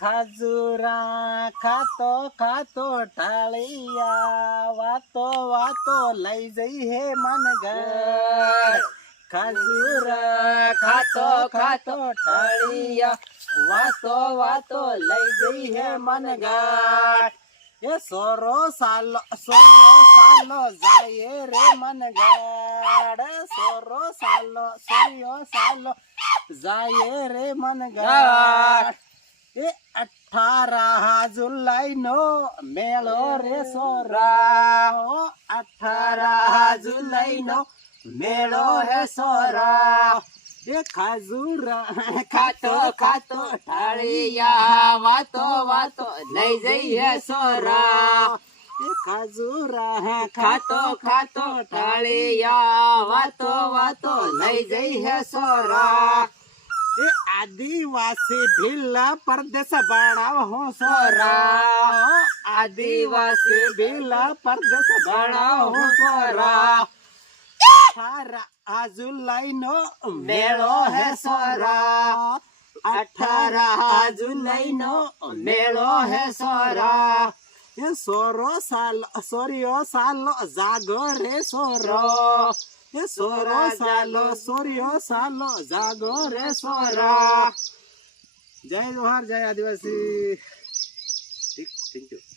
ખાજુરા ખાતો ખાતો ટાળિયા વાતો વાતો લઈ જઈ હે મનગર ખાજુરા ખાતો ખાતો ટાળિયા વાતો વાતો લઈ જઈ હે મનગર એ સોરો સાલો જાય રે મનગાડ સોરો સાલો જાય રે મનગાડ એ 18 જુલાઈ નો મેળો રે સોરા 18 જુલાઈ નો મેળો હે સોરા એ ખાજુરા ખાતો ખાતો ટાળિયા વાતો વાતો લઈ જઈએ સોરા એ ખાજુરા ખાતો ખાતો ટાળિયા વાતો વાતો લઈ જઈએ સોરા એ આદિવાસી ભીલા પરદેશ ભણાવ હો સોરા આદિવાસી ભીલા પરદેશ ભણાવ હો સોરા 18 જુલાઈ નો મેળો હે સોરા 18 જુલાઈ નો મેળો હે સોરા એ સોરિયો સાલો જાગો રે સોરો એ સોરિયો સાલો જાગો રે સોરા જય જોહાર જય આદિવાસી થેન્ક યુ